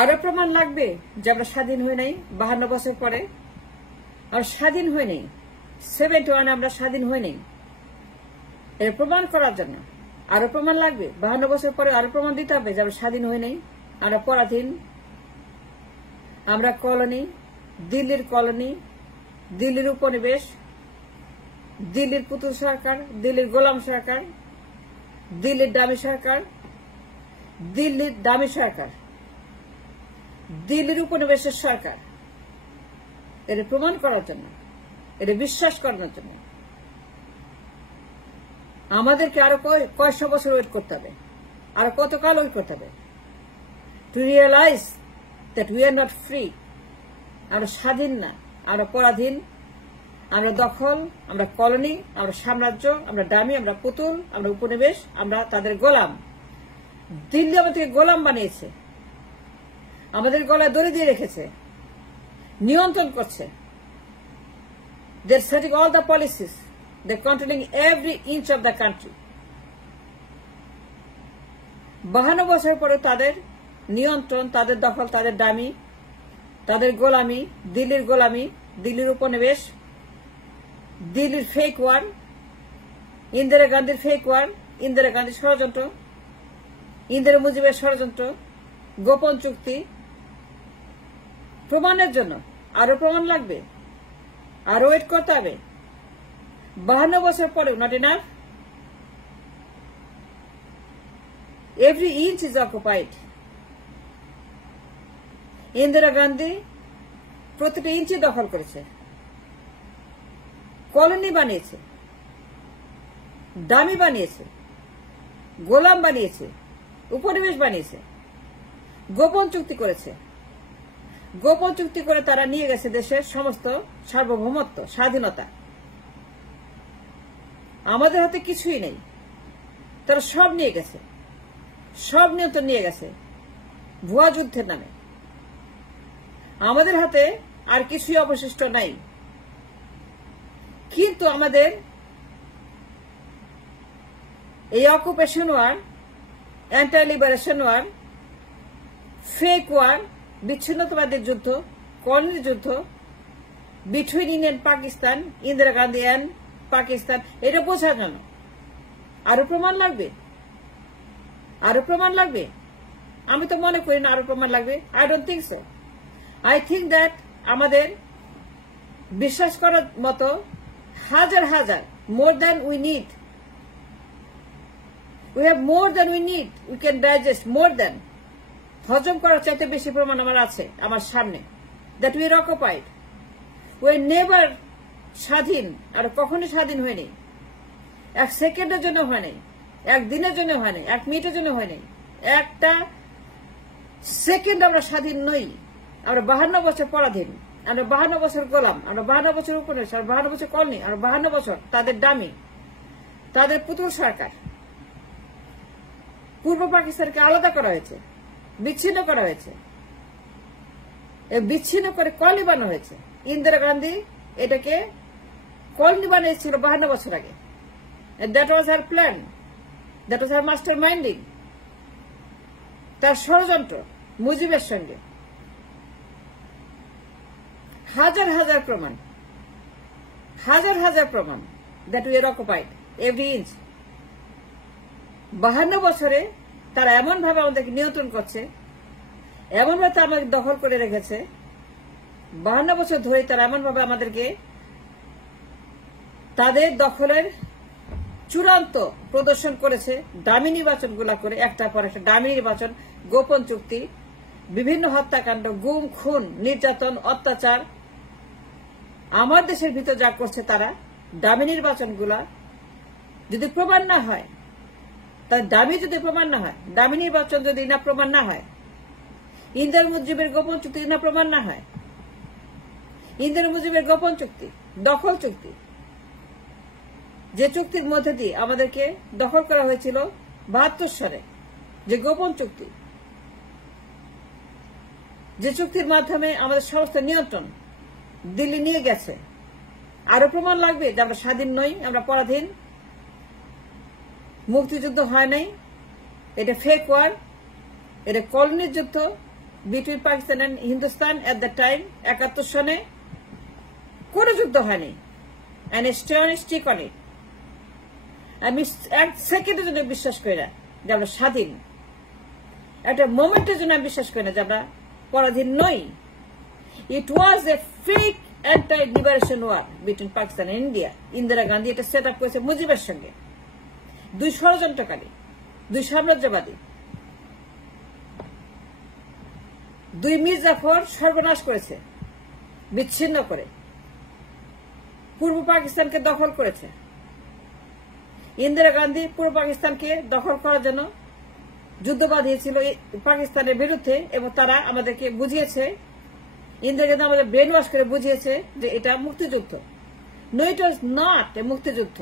আরো প্রমাণ লাগবে যে আমরা স্বাধীন হই নাই 52 বছর পরে। আর স্বাধীন হই নাই 71 আমরা স্বাধীন হই নাই। এর প্রমাণ করার জন্য আরো প্রমাণ লাগবে। 52 বছর পরে আরো প্রমাণ দিতে হবে যে আমরা স্বাধীন হই নাই, আমরা পরাধীন, আমরা কলোনি, দিল্লির কলোনি, দিল্লির উপনিবেশ, দিল্লির পুতুল সরকার, দিল্লির গোলাম সরকার, দিল্লির দামি সরকার, দিল্লির দামি সরকার, দিল্লির উপনিবেশের সরকার। এটা প্রমাণ করার জন্য, এটা বিশ্বাস করানোর জন্য আমাদেরকে আরো কয়েকশো বছর ওয়েট করতে হবে, আরো কতকাল ওয়েট করতে হবে to realise that we are not free. আমরা স্বাধীন না, আমরা পরাধীন, আমরা দখল, আমরা কলোনি, আমরা সাম্রাজ্য, আমরা দামি, আমরা পুতুল, আমরা উপনিবেশ, আমরা তাদের গোলাম। দিল্লি আমাদেরকে গোলাম বানিয়েছে, আমাদের গলায় দড়ি দিয়ে রেখেছে, নিয়ন্ত্রণ করছে। They're setting all the policies. They're controlling every inch of the country. 52 বছর পরে তাদের নিয়ন্ত্রণ, তাদের দখল, তাদের দামি, তাদের গোলামি, দিল্লির গোলামি, দিল্লির উপনিবেশ, দিল্লির ফেক ওয়ার, ইন্দিরা গান্ধীর ফেক ওয়ার, ইন্দিরা গান্ধীর ষড়যন্ত্র, ইন্দিরা মুজিবের ষড়যন্ত্র, গোপন চুক্তি। প্রমাণের জন্য আরো প্রমাণ লাগবে, আরো ওয়েট করতে হবে। 52 বছর পরেও not enough. Every inch is occupied. Indira Gandhi প্রতিটি ইঞ্চি দখল করেছে, কলোনি বানিয়েছে, দামি বানিয়েছে, গোলাম বানিয়েছে, উপনিবেশ বানিয়েছে, গোপন চুক্তি করেছে। গোপন চুক্তি করে তারা নিয়ে গেছে দেশের সমস্ত সার্বভৌমত্ব, স্বাধীনতা। আমাদের হাতে কিছুই নেই, তারা সব নিয়ে গেছে, সব নিয়ন্ত্রণ নিয়ে গেছে ভুয়া যুদ্ধের নামে। আমাদের হাতে আর কিছুই অবশিষ্ট নাই। কিন্তু আমাদের এই occupation war, anti liberation war, fake war, বিচ্ছিন্নতাবাদের যুদ্ধ, কলোনির যুদ্ধ between India and Pakistan, Indira Gandhi and Pakistan, এটা বোঝার জন্য আরো প্রমাণ লাগবে, আরো প্রমাণ লাগবে। আমি তো মনে করি না আরো প্রমাণ লাগবে। I don't think so. I think that আমাদের বিশ্বাস করার মতো হাজার হাজার, more than we need, we have more than we need, we can digest more than, হজম করার চাইতে বেশি প্রমাণ আমার আছে আমার সামনে। That we R occupied, we are never স্বাধীন, আর কখনো স্বাধীন হয়নি। এক সেকেন্ডের জন্য হয় নাই, এক দিনের জন্য হয় নাই, এক মিনিটের জন্য হয় নাই, একটা সেকেন্ড আমরা স্বাধীন নই। আমরা 52 বছর পরাধীন, আমরা 52 বছর গোলাম, আমরা 52 বছর উপনিবেশ, আমরা 52 বছর কলোনি, আমরা 52 বছর তাদের দামি, তাদের পুতুল সরকার। পূর্ব পাকিস্তানকে আলাদা করা হয়েছে, বিচ্ছিন্ন করা হয়েছে, বিচ্ছিন্ন করে কলোনি বানানো হয়েছে। ইন্দিরা গান্ধী এটাকে কলোনি বানিয়েছিল 52 বছর আগে। That was her plan, that was her masterminding. তার ষড়যন্ত্র মুজিবের সঙ্গে হাজার হাজার প্রমাণ, হাজার হাজার প্রমাণ that we R occupied every inch. 52 বছরে তারা এমন ভাবে আমাদেরকে নিয়ন্ত্রণ করছে, এমন ভাবে আমাদের দখল করে রেখেছে। 52 বছর ধরে তারা এমন ভাবে আমাদেরকে তাদের দখলের চূড়ান্ত প্রদর্শন করেছে, দামি নির্বাচন গুলা করে, একটার পর একটা দামি নির্বাচন, গোপন চুক্তি, বিভিন্ন হত্যাকাণ্ড, গুম খুন, নির্যাতন, অত্যাচার। আমার দেশের ভিতর যা করছে তারা, দামি নির্বাচনগুলা যদি প্রমাণ না হয়, তার দামি যদি প্রমাণ না হয়, দামি নির্বাচন যদি না প্রমাণ না হয়, ইন্দিরা মুজিবের গোপন চুক্তি না প্রমাণ না হয়, ইন্দিরা মুজিবের গোপন চুক্তি, দখল চুক্তি, যে চুক্তির মধ্যে দিয়ে আমাদেরকে দখল করা হয়েছিল 72 সালে, যে গোপন চুক্তি, যে চুক্তির মাধ্যমে আমাদের সমস্ত নিয়ন্ত্রণ দিল্লি নিয়ে গেছে। আরো প্রমাণ লাগবে যে আমরা স্বাধীন নই, আমরা পরাধীন, মুক্তিযুদ্ধ হয় নাই, এটা ফেক ওয়ার, এটা কলোনির যুদ্ধ, between Pakistan and Hindustan at the time 71 সনে কোন যুদ্ধ হয়নি। And stick on it. আমি এক সেকেন্ডের জন্য বিশ্বাস করি না যে আমরা স্বাধীন, একটা মোমেন্টের জন্য আমি বিশ্বাস করি না যে আমরা পরাধীন নই। It was a fake anti liberation war between Pakistan and India. Indira Gandhi এটা সেট আপ করেছে মুজিবের সঙ্গে, দুই ষড়যন্ত্রকারী, দুই সাম্রাজ্যবাদী, দুই মির্জাফর সর্বনাশ করেছে, বিচ্ছিন্ন করে পূর্ব পাকিস্তানকে দখল করেছে। ইন্দিরা গান্ধী পূর্ব পাকিস্তানকে দখল করার জন্য যুদ্ধ বাঁধিয়েছিল পাকিস্তানের বিরুদ্ধে, এবং তারা আমাদেরকে বুঝিয়েছে, ইন্দিরা গান্ধী আমাদের ব্রেন ওয়াশ করে বুঝিয়েছে যে এটা মুক্তিযুদ্ধ। No, it was not a মুক্তিযুদ্ধ।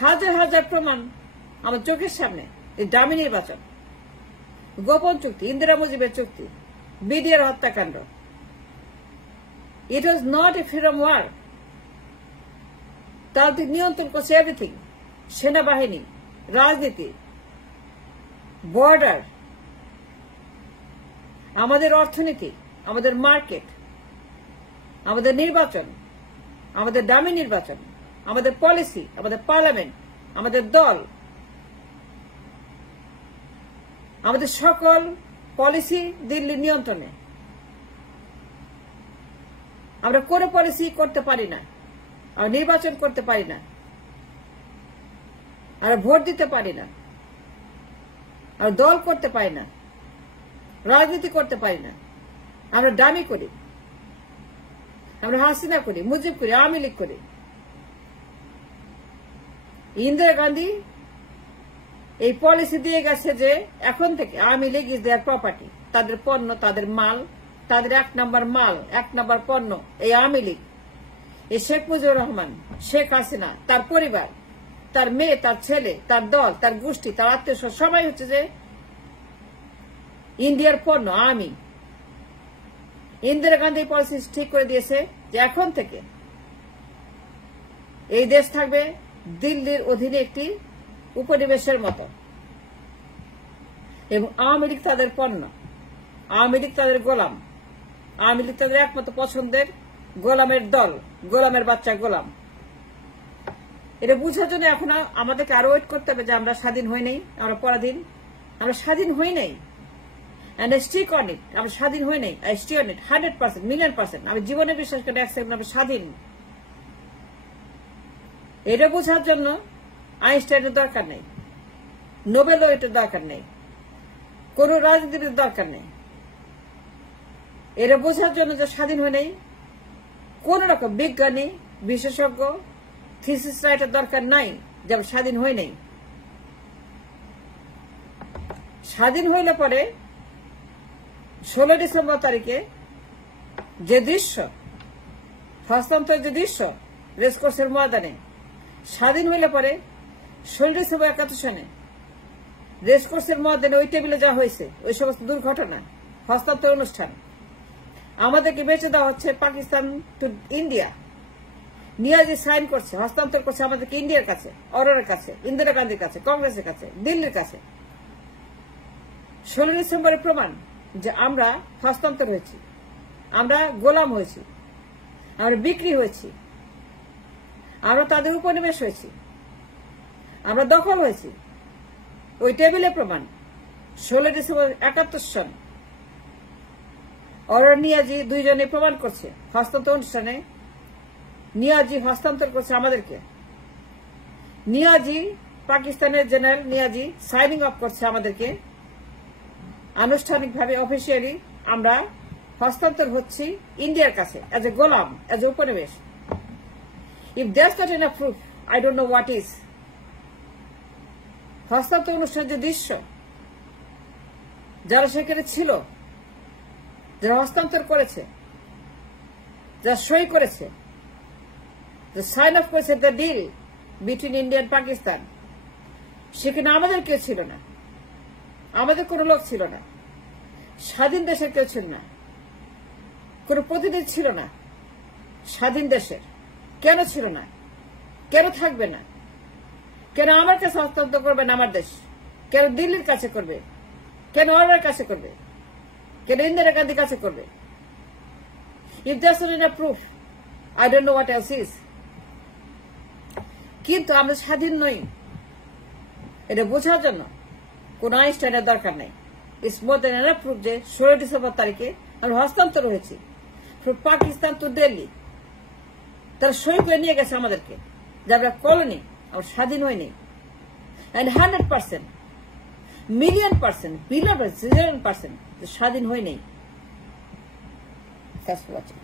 হাজার হাজার প্রমাণ আমার চোখের সামনে। এই দামি নির্বাচন, গোপন চুক্তি, ইন্দিরা মুজিবের চুক্তি, বিডিআর হত্যাকাণ্ড। It was not a freedom war. তাদের নিয়ন্ত্রণ করছে এভরিথিং, সেনাবাহিনী, রাজনীতি, বর্ডার, আমাদের অর্থনীতি, আমাদের মার্কেট, আমাদের নির্বাচন, আমাদের দামি নির্বাচন, আমাদের পলিসি, আমাদের পার্লামেন্ট, আমাদের দল, আমাদের সকল পলিসি দিল্লির নিয়ন্ত্রণে। আমরা কোনো পলিসি করতে পারি না, আমরা নির্বাচন করতে পারি না, আমরা ভোট দিতে পারি না, আমরা দল করতে পারি না, রাজনীতি করতে পারি না। আমরা ডামি করি, আমরা হাসিনা করি, মুজিব করি, আওয়ামী লীগ করি। ইন্দিরা গান্ধী এই পলিসি দিয়ে গেছে যে এখন থেকে Awami League is their property, তাদের পণ্য, তাদের মাল, তাদের এক নম্বর মাল, এক নম্বর পণ্য এই আওয়ামী লীগ। এই শেখ মুজিবুর রহমান, শেখ হাসিনা, তার পরিবার, তার মেয়ে, তার ছেলে, তার দল, তার গোষ্ঠী, তার আত্মীয় সবাই হচ্ছে যে ইন্ডিয়ার পণ্য, আওয়ামী। ইন্দিরা গান্ধী পলিসি ঠিক করে দিয়েছে যে এখন থেকে এই দেশ থাকবে দিল্লির অধীনে একটি উপনিবেশের মতো, এবং আওয়ামী লীগ তাদের পণ্য, আওয়ামী লীগ তাদের গোলাম, আওয়ামী লীগ তাদের একমাত্র পছন্দের গোলামের দল, গোলামের বাচ্চা গোলাম। এটা বুঝার জন্য এখন আমাদেরকে আরো ওয়েট করতে হবে যে আমরা স্বাধীন হই নাই, আমরা পরাধীন, আমরা স্বাধীন হই নাই। And I stick on it. আমি স্বাধীন হই নাই, I stay on it 100%, million%। আমি জীবনে বিশ্বাস করি 1 সেকেন্ড আমি স্বাধীন। এটা বোঝার জন্য আইনস্টাইনের দরকার নেই, নোবেল লরেটের দরকার নেই, কোন রাজনীতিবিদের দরকার নেই। এটা বোঝার জন্য যে স্বাধীন হয়ে নেই, কোন রকম বিজ্ঞানী, বিশেষজ্ঞ, থিসিস রাইটার দরকার নাই, যেমন স্বাধীন হয়ে নেই। স্বাধীন হইলে পরে 16 ডিসেম্বর তারিখে যে দৃশ্য, হস্তান্তরের যে দৃশ্য রেসকোর্সের ময়দানে, স্বাধীন হইলে পরে 16 ডিসেম্বর 71 সনে রেসকোর্সের ময়দানে ওই টেবিলে যা হয়েছে, ওই সমস্ত দুর্ঘটনা, হস্তান্তর অনুষ্ঠান আমাদেরকে বেঁচে দেওয়া হচ্ছে Pakistan to India. Niazi sign করছে, হস্তান্তর করছে আমাদেরকে ইন্ডিয়ার কাছে, অরোরার কাছে, ইন্দিরা গান্ধীর কাছে, কংগ্রেসের কাছে, দিল্লির কাছে। 16 ডিসেম্বরের প্রমাণ যে আমরা হস্তান্তর হয়েছি, আমরা গোলাম হয়েছি, আমরা বিক্রি হয়েছি, আমরা তাদের উপনিবেশ হয়েছি, আমরা দখল হয়েছি। ওই টেবিলে প্রমাণ 16 ডিসেম্বর 71 সন অরোরা নিয়াজি দুইজনে প্রমাণ করছে। হস্তান্তর অনুষ্ঠানে নিয়াজি হস্তান্তর করছে আমাদেরকে, নিয়াজি পাকিস্তানের জেনারেল নিয়াজি সাইনিং অফ করছে আমাদেরকে আনুষ্ঠানিকভাবে, অফিসিয়ালি আমরা হস্তান্তর হচ্ছি ইন্ডিয়ার কাছে as a Golam, as a উপনিবেশ। If that's not enough proof, I don't know what is. হস্তান্তর অনুষ্ঠানের যে দৃশ্য, যারা সেখানে ছিল, যারা হস্তান্তর করেছে, যারা সই করেছে, সাইন অফ করেছে the deal between India and Pakistan, সেখানে আমাদের কেউ ছিল না, আমাদের কোনো লোক ছিল না, স্বাধীন দেশের কেউ ছিল না, কোন প্রতিনিধি ছিল না স্বাধীন দেশের। কেন ছিল না? কেন থাকবে না? কেন আমার কাছে হস্তান্তর করবে না আমার দেশ? কেন দিল্লির কাছে করবে? কেন ওনার কাছে করবে, কেন ইন্দিরা গান্ধীর কাছে করবে? If that's not enough proof, I don't know what else is. কিন্তু আমরা স্বাধীন নই, এটা বোঝার জন্য কোন আইনস্টাইনের দরকার নেই। It's more than enough proof যে 16 ডিসেম্বর তারিখে আমরা হস্তান্তর হয়েছি ফ্রম পাকিস্তান টু দিল্লি। তারা সই করে নিয়ে গেছে আমাদেরকে যে আমরা কলোনি, আমরা স্বাধীন হয়নি। And 100%, million%, billion%, 0% স্বাধীন হয়নি। Thanks for watching.